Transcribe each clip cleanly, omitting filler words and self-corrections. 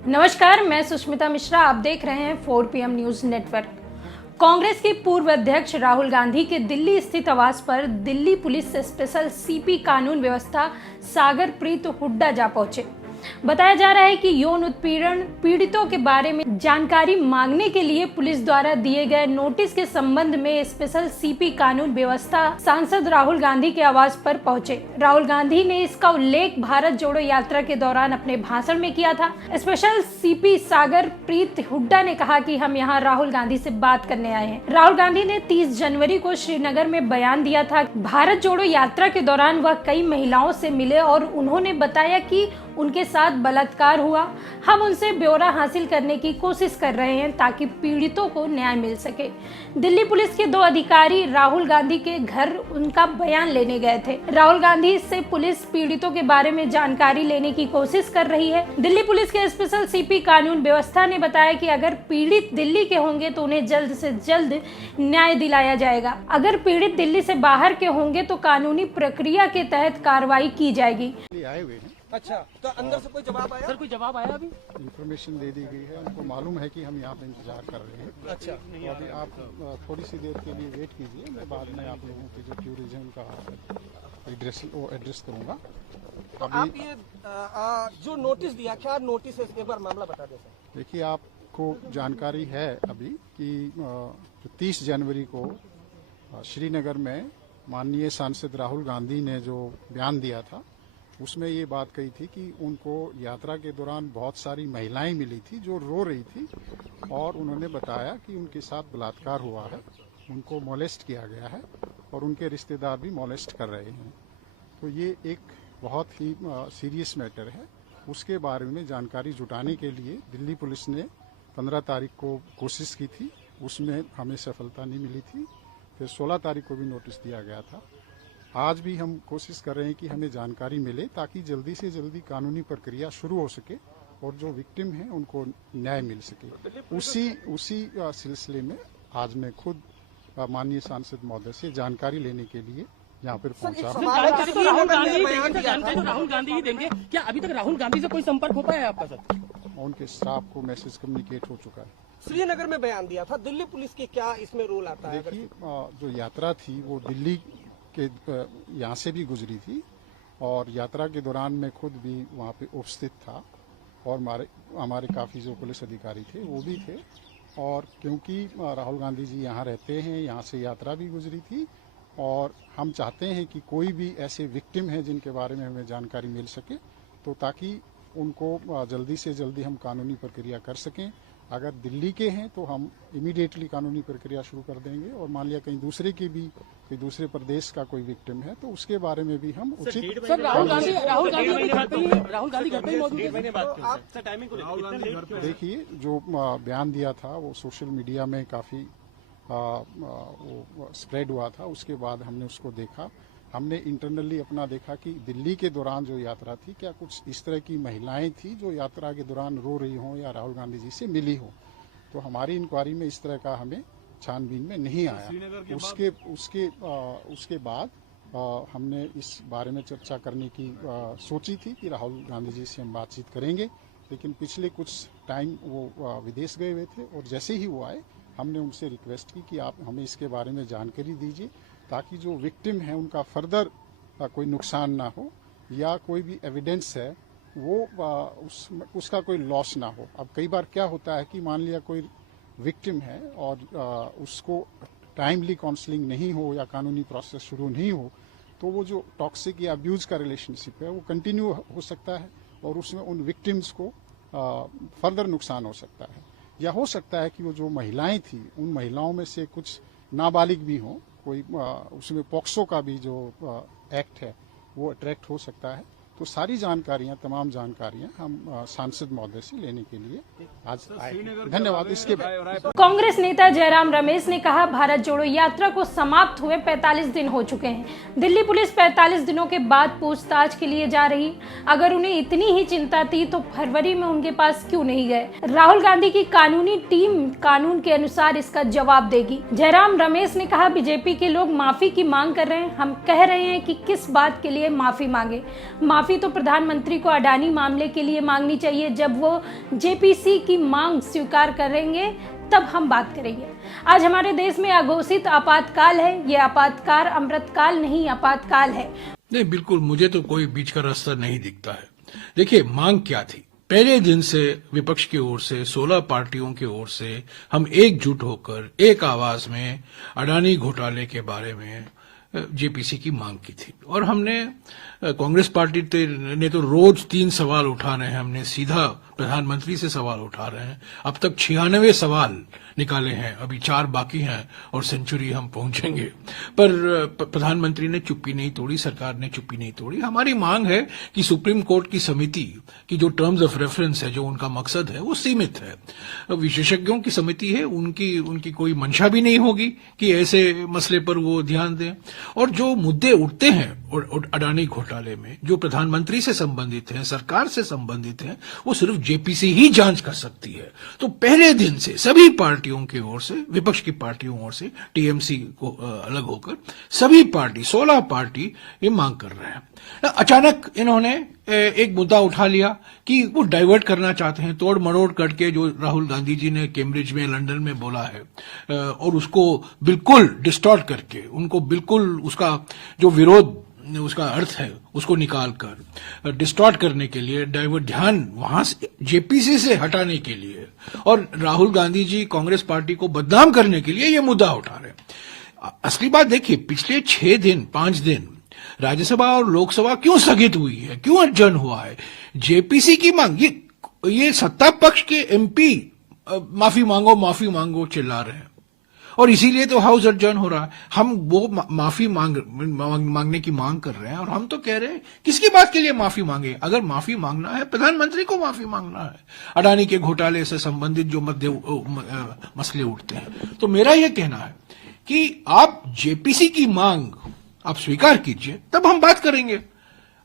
नमस्कार, मैं सुष्मिता मिश्रा। आप देख रहे हैं 4 PM न्यूज नेटवर्क। कांग्रेस के पूर्व अध्यक्ष राहुल गांधी के दिल्ली स्थित आवास पर दिल्ली पुलिस स्पेशल सीपी कानून व्यवस्था सागर प्रीत हुड्डा जा पहुंचे। बताया जा रहा है कि यौन उत्पीड़न पीड़ितों के बारे में जानकारी मांगने के लिए पुलिस द्वारा दिए गए नोटिस के संबंध में स्पेशल सीपी कानून व्यवस्था सांसद राहुल गांधी के आवास पर पहुंचे। राहुल गांधी ने इसका उल्लेख भारत जोड़ो यात्रा के दौरान अपने भाषण में किया था। स्पेशल सीपी सागर प्रीत हुड्डा ने कहा कि हम यहां राहुल गांधी से बात करने आए हैं। राहुल गांधी ने 30 जनवरी को श्रीनगर में बयान दिया था। भारत जोड़ो यात्रा के दौरान वह कई महिलाओं से मिले और उन्होंने बताया कि उनके साथ बलात्कार हुआ। हम उनसे ब्यौरा हासिल करने की कोशिश कर रहे हैं ताकि पीड़ितों को न्याय मिल सके। दिल्ली पुलिस के 2 अधिकारी राहुल गांधी के घर उनका बयान लेने गए थे। राहुल गांधी से पुलिस पीड़ितों के बारे में जानकारी लेने की कोशिश कर रही है। दिल्ली पुलिस के स्पेशल सीपी कानून व्यवस्था ने बताया कि अगर पीड़ित दिल्ली के होंगे तो उन्हें जल्द से जल्द न्याय दिलाया जाएगा। अगर पीड़ित दिल्ली से बाहर के होंगे तो कानूनी प्रक्रिया के तहत कार्रवाई की जाएगी। अच्छा, तो अंदर से कोई जवाब आया? सर, कोई जवाब आया? अभी इन्फॉर्मेशन दे दी गई है, उनको मालूम है कि हम यहाँ पे इंतजार कर रहे हैं। अच्छा, तो अभी आप थोड़ी सी देर के लिए वेट कीजिए, मैं बाद में आप लोगों की जो क्यूरीज है उनका एड्रेस करूँगा। तो आप ये जो नोटिस दिया, क्या नोटिस है, एक बार मामला बता दें सर। देखिए, आपको जानकारी है अभी कि 30 जनवरी को श्रीनगर में माननीय सांसद राहुल गांधी ने जो बयान दिया था उसमें ये बात कही थी कि उनको यात्रा के दौरान बहुत सारी महिलाएं मिली थी जो रो रही थी और उन्होंने बताया कि उनके साथ बलात्कार हुआ है, उनको मोलेस्ट किया गया है और उनके रिश्तेदार भी मोलेस्ट कर रहे हैं। तो ये एक बहुत ही सीरियस मैटर है। उसके बारे में जानकारी जुटाने के लिए दिल्ली पुलिस ने 15 तारीख को कोशिश की थी, उसमें हमें सफलता नहीं मिली थी। फिर 16 तारीख को भी नोटिस दिया गया था। आज भी हम कोशिश कर रहे हैं कि हमें जानकारी मिले ताकि जल्दी से जल्दी कानूनी प्रक्रिया शुरू हो सके और जो विक्टिम हैं उनको न्याय मिल सके। उसी सिलसिले में आज मैं खुद माननीय सांसद महोदय से जानकारी लेने के लिए यहाँ पर पहुँचा। राहुल गांधी ही देंगे क्या? अभी तक राहुल गांधी से कोई संपर्क हो पाया है आपका सर? उनके स्टाफ को मैसेज कम्युनिकेट हो चुका है। श्रीनगर में बयान दिया था, दिल्ली पुलिस की क्या इसमें रोल आता है? देखिए, जो यात्रा थी वो दिल्ली के यहाँ से भी गुजरी थी और यात्रा के दौरान मैं खुद भी वहाँ पे उपस्थित था और हमारे काफ़ी जो पुलिस अधिकारी थे वो भी थे। और क्योंकि राहुल गांधी जी यहाँ रहते हैं, यहाँ से यात्रा भी गुजरी थी और हम चाहते हैं कि कोई भी ऐसे विक्टिम हैं जिनके बारे में हमें जानकारी मिल सके तो ताकि उनको जल्दी से जल्दी हम कानूनी प्रक्रिया कर सकें। अगर दिल्ली के हैं तो हम इमीडिएटली कानूनी प्रक्रिया शुरू कर देंगे और मान लिया कहीं दूसरे की भी कोई दूसरे प्रदेश का कोई विक्टिम है तो उसके बारे में भी हम उचित। सर, राहुल गांधी घर पे ही मौजूद है। देखिए, जो बयान दिया था वो सोशल मीडिया में काफ़ी स्प्रेड हुआ था। उसके बाद हमने उसको देखा, हमने इंटरनली अपना देखा कि दिल्ली के दौरान जो यात्रा थी क्या कुछ इस तरह की महिलाएं थी जो यात्रा के दौरान रो रही हों या राहुल गांधी जी से मिली हो। तो हमारी इंक्वायरी में इस तरह का हमें छानबीन में नहीं आया। उसके बाद हमने इस बारे में चर्चा करने की सोची थी कि राहुल गांधी जी से हम बातचीत करेंगे, लेकिन पिछले कुछ टाइम वो विदेश गए हुए थे और जैसे ही वो आए हमने उनसे रिक्वेस्ट की कि आप हमें इसके बारे में जानकारी दीजिए ताकि जो विक्टिम है उनका फर्दर कोई नुकसान ना हो या कोई भी एविडेंस है वो उसका कोई लॉस ना हो। अब कई बार क्या होता है कि मान लिया कोई विक्टिम है और उसको टाइमली काउंसलिंग नहीं हो या कानूनी प्रोसेस शुरू नहीं हो तो वो जो टॉक्सिक या अब्यूज का रिलेशनशिप है वो कंटिन्यू हो सकता है और उसमें उन विक्टिम्स को फर्दर नुकसान हो सकता है। या हो सकता है कि वो जो महिलाएं थी उन महिलाओं में से कुछ नाबालिग भी हों, कोई उसमें पॉक्सो का भी जो एक्ट है वो अट्रैक्ट हो सकता है। तो सारी जानकारियां, तमाम जानकारियां हम सांसद महोदय से लेने के लिए आज आए। धन्यवाद। इसके बाद कांग्रेस नेता जयराम रमेश ने कहा, भारत जोड़ो यात्रा को समाप्त हुए 45 दिन हो चुके हैं। दिल्ली पुलिस 45 दिनों के बाद पूछताछ के लिए जा रही। अगर उन्हें इतनी ही चिंता थी तो फरवरी में उनके पास क्यों नहीं गए? राहुल गांधी की कानूनी टीम कानून के अनुसार इसका जवाब देगी। जयराम रमेश ने कहा, बीजेपी के लोग माफी की मांग कर रहे हैं। हम कह रहे हैं कि किस बात के लिए माफी मांगे। माफी माफी तो प्रधानमंत्री को अडानी मामले के लिए मांगनी चाहिए। जब वो जेपीसी की मांग स्वीकार करेंगे तब हम बात करेंगे। आज हमारे देश में अघोषित आपातकाल है। ये आपातकाल अमृतकाल नहीं, आपातकाल है। नहीं, बिल्कुल मुझे तो कोई बीच का रास्ता नहीं दिखता है। देखिए, मांग क्या थी? पहले दिन से विपक्ष की ओर से 16 पार्टियों की ओर से हम एकजुट होकर एक आवाज में अडानी घोटाले के बारे में जेपीसी की मांग की थी। और हमने कांग्रेस पार्टी ने तो रोज 3 सवाल उठा रहे हैं, हमने सीधा प्रधानमंत्री से सवाल उठा रहे हैं। अब तक 96 सवाल निकाले हैं, अभी 4 बाकी हैं और सेंचुरी हम पहुंचेंगे। पर प्रधानमंत्री ने चुप्पी नहीं तोड़ी, सरकार ने चुप्पी नहीं तोड़ी। हमारी मांग है कि सुप्रीम कोर्ट की समिति की जो टर्म्स ऑफ रेफरेंस है, जो उनका मकसद है, वो सीमित है। विशेषज्ञों की समिति है, उनकी कोई मंशा भी नहीं होगी कि ऐसे मसले पर वो ध्यान दें। और जो मुद्दे उठते हैं अडानी घोटाले में, जो प्रधानमंत्री से संबंधित हैं, सरकार से संबंधित हैं, वो सिर्फ जेपीसी ही जांच कर सकती है। तो पहले दिन से सभी पार्टियों की ओर से, विपक्ष की पार्टियों ओर से, टीएमसी को अलग होकर सभी पार्टी 16 पार्टी ये मांग कर रहे हैं। अचानक इन्होंने एक मुद्दा उठा लिया कि वो डाइवर्ट करना चाहते हैं, तोड़ मरोड़ करके जो राहुल गांधी जी ने कैम्ब्रिज में, लंदन में बोला है, और उसको बिल्कुल डिस्टॉर्ट करके, उनको बिल्कुल उसका जो विरोध, उसका अर्थ है, उसको निकाल कर डिस्टॉर्ट करने के लिए, डाइवर्ट, ध्यान वहां से जेपीसी से हटाने के लिए और राहुल गांधी जी कांग्रेस पार्टी को बदनाम करने के लिए ये मुद्दा उठा रहे हैं। असली बात देखिए, पिछले 5 दिन राज्यसभा और लोकसभा क्यों स्थगित हुई है, क्यों अडजर्न हुआ है? जेपीसी की मांग, ये सत्ता पक्ष के एमपी माफी मांगो चिल्ला रहे हैं और इसीलिए तो हाउस अडजर्न हो रहा है। हम वो माफी मांगने की मांग कर रहे हैं और हम तो कह रहे हैं किसकी बात के लिए माफी मांगे? अगर माफी मांगना है, प्रधानमंत्री को माफी मांगना है अडानी के घोटाले से संबंधित जो मसले उठते हैं। तो मेरा यह कहना है कि आप जेपीसी की मांग आप स्वीकार कीजिए, तब हम बात करेंगे।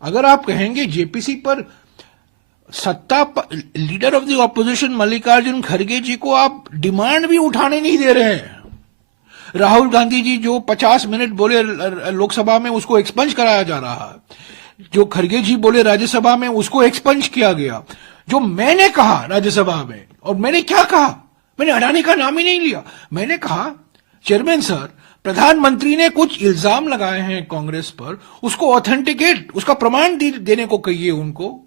अगर आप कहेंगे जेपीसी पर, leader of the opposition Mallikarjun खड़गे जी को आप डिमांड भी उठाने नहीं दे रहे हैं। राहुल गांधी जी जो 50 मिनट बोले लोकसभा में, उसको एक्सपंज कराया जा रहा है। जो खड़गे जी बोले राज्यसभा में, उसको एक्सपंज किया गया। जो मैंने कहा राज्यसभा में, और मैंने क्या कहा? मैंने अडानी का नाम ही नहीं लिया। मैंने कहा, चेयरमैन सर, प्रधानमंत्री ने कुछ इल्जाम लगाए हैं कांग्रेस पर, उसको ऑथेंटिकेट, उसका प्रमाण देने को कहिए उनको,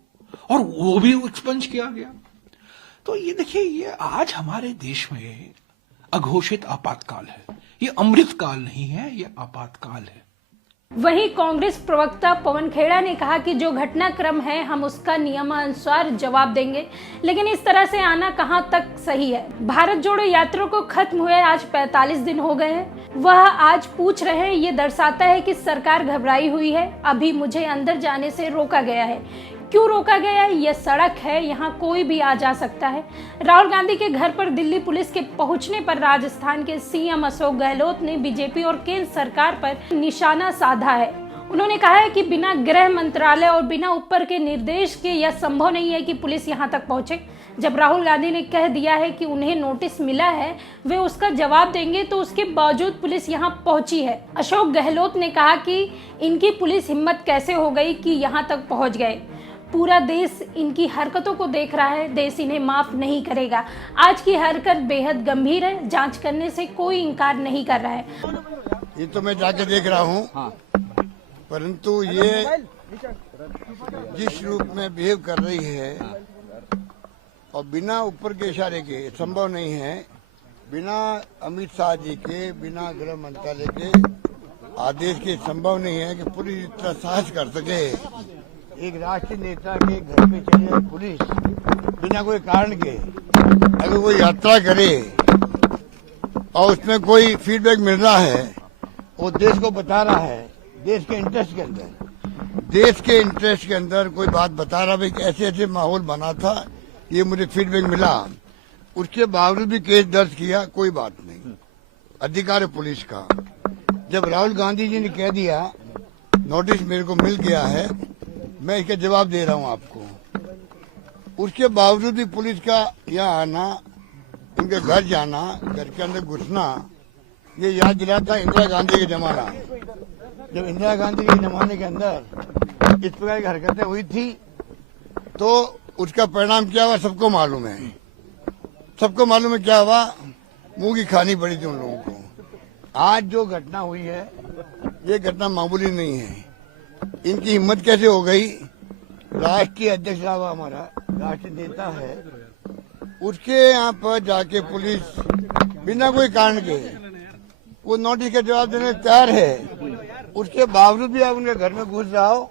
और वो भी एक्सपंज किया गया। तो ये देखिए, ये आज हमारे देश में अघोषित आपातकाल है। ये अमृतकाल नहीं है, ये आपातकाल है। वहीं कांग्रेस प्रवक्ता पवन खेड़ा ने कहा कि जो घटनाक्रम है हम उसका नियमानुसार जवाब देंगे, लेकिन इस तरह से आना कहां तक सही है। भारत जोड़ो यात्रा को खत्म हुए आज 45 दिन हो गए हैं। वह आज पूछ रहे हैं, ये दर्शाता है कि सरकार घबराई हुई है। अभी मुझे अंदर जाने से रोका गया है। क्यों रोका गया है? यह सड़क है, यहाँ कोई भी आ जा सकता है। राहुल गांधी के घर पर दिल्ली पुलिस के पहुंचने पर राजस्थान के सीएम अशोक गहलोत ने बीजेपी और केंद्र सरकार पर निशाना साधा है। उन्होंने कहा है कि बिना गृह मंत्रालय और बिना ऊपर के निर्देश के यह संभव नहीं है कि पुलिस यहां तक पहुंचे। जब राहुल गांधी ने कह दिया है कि उन्हें नोटिस मिला है, वे उसका जवाब देंगे, तो उसके बावजूद पुलिस यहां पहुंची है। अशोक गहलोत ने कहा कि इनकी पुलिस हिम्मत कैसे हो गई कि यहां तक पहुंच गए। पूरा देश इनकी हरकतों को देख रहा है, देश इन्हें माफ नहीं करेगा। आज की हरकत बेहद गंभीर है, जांच करने से कोई इनकार नहीं कर रहा है। ये तो मैं जाके देख रहा हूँ, परंतु ये जिस रूप में बिहेव कर रही है और बिना ऊपर के इशारे के संभव नहीं है, बिना अमित शाह जी के, बिना गृह मंत्रालय के आदेश के संभव नहीं है कि पुलिस इतना साहस कर सके। एक राष्ट्रीय नेता के घर पे चले पुलिस बिना कोई कारण के, अगर वो यात्रा करे और उसमें कोई फीडबैक मिल रहा है, वो देश को बता रहा है, देश के इंटरेस्ट के अंदर कोई बात बता रहा है कि ऐसे ऐसे माहौल बना था, ये मुझे फीडबैक मिला, उसके बावजूद भी केस दर्ज किया, कोई बात नहीं। अधिकार है पुलिस का। जब राहुल गांधी जी ने कह दिया नोटिस मेरे को मिल गया है, मैं इसका जवाब दे रहा हूं आपको, उसके बावजूद भी पुलिस का यहाँ आना, उनके घर जाना, घर के अंदर घुसना, ये याद दिलाता इंदिरा गांधी का जमाना। जब इंदिरा गांधी के जमाने के अंदर इस प्रकार की हरकतें हुई थी तो उसका परिणाम क्या हुआ सबको मालूम है। सबको मालूम है क्या हुआ, मुंह की खानी पड़ी थी उन लोगों को। आज जो घटना हुई है ये घटना मामूली नहीं है। इनकी हिम्मत कैसे हो गई, राष्ट्रीय अध्यक्ष रहा हमारा राष्ट्रीय नेता है, उसके यहाँ पर जाके पुलिस बिना कोई कारण के वो नोटिस का जवाब देने को तैयार है, उसके बावजूद भी आप उनके घर में घुस रहा हो,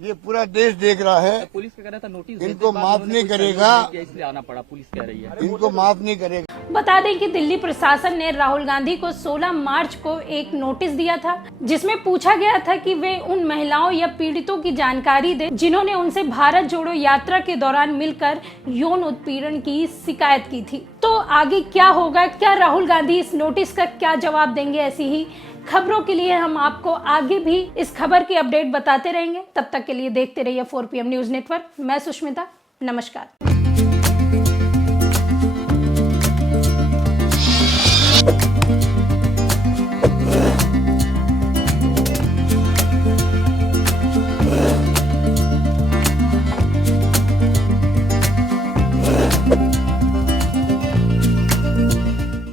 ये पूरा देश देख रहा है। पुलिस का कह रहा था नोटिस इनको माफ नहीं करेगा, इसलिए आना पड़ा, पुलिस कह रही है। इनको माफ नहीं करेगा। बता दें कि दिल्ली प्रशासन ने राहुल गांधी को 16 मार्च को एक नोटिस दिया था जिसमें पूछा गया था कि वे उन महिलाओं या पीड़ितों की जानकारी दें जिन्होंने उनसे भारत जोड़ो यात्रा के दौरान मिलकर यौन उत्पीड़न की शिकायत की थी। तो आगे क्या होगा, क्या राहुल गांधी इस नोटिस का क्या जवाब देंगे, ऐसी ही खबरों के लिए हम आपको आगे भी इस खबर की अपडेट बताते रहेंगे। तब तक के लिए देखते रहिए 4PM न्यूज नेटवर्क। मैं सुष्मिता, नमस्कार।